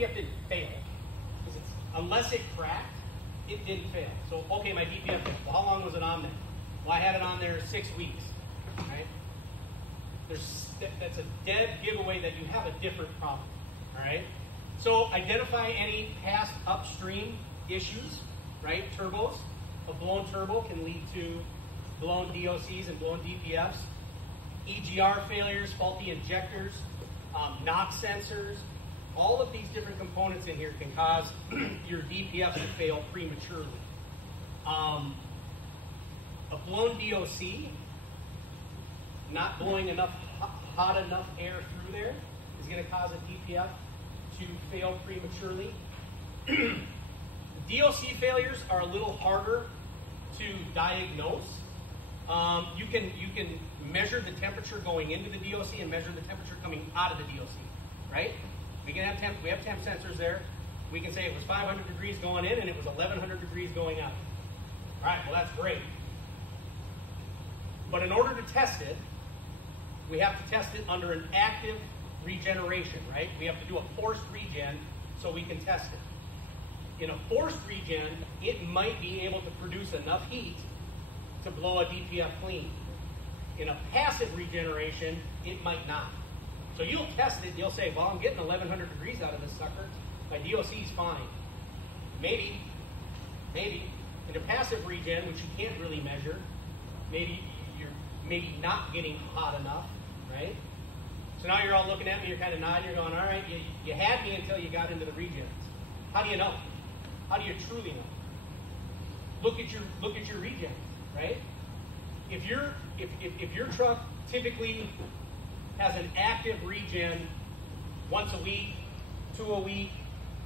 DPF didn't fail. Unless it cracked, it didn't fail. So, okay, my DPF failed. Well, how long was it on there? Well, I had it on there 6 weeks, right? That's a dead giveaway that you have a different problem, all right? So identify any past upstream issues, right? Turbos. A blown turbo can lead to blown DOCs and blown DPFs. EGR failures, faulty injectors, NOx sensors. All of these different components in here can cause your DPF to fail prematurely. A blown DOC, not blowing enough hot enough air through there, is going to cause a DPF to fail prematurely. DOC failures are a little harder to diagnose. You can measure the temperature going into the DOC and measure the temperature coming out of the DOC, right? We have temp sensors there. We can say it was 500 degrees going in and it was 1100 degrees going out. All right, well that's great. But in order to test it, we have to test it under an active regeneration, right? We have to do a forced regen so we can test it. In a forced regen, it might be able to produce enough heat to blow a DPF clean. In a passive regeneration, it might not. So you'll test it and you'll say, well, I'm getting 1100 degrees out of this sucker. My DOC's fine. Maybe. In a passive regen, which you can't really measure, maybe you're not getting hot enough, right? So now you're all looking at me, you're kind of nodding, you're going, all right, you had me until you got into the regens. How do you know? How do you truly know? Look at your regens, right? If your truck typically has an active regen once a week, 2 a week,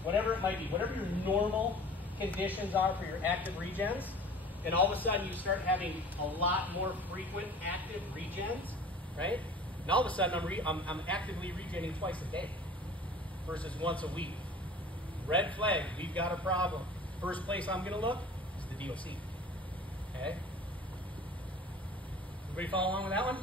whatever it might be, whatever your normal conditions are for your active regens, and all of a sudden you start having a lot more frequent active regens, right? And all of a sudden I'm actively regenning twice a day versus once a week. Red flag, we've got a problem. First place I'm going to look is the DOC. Okay? Everybody follow along with that one?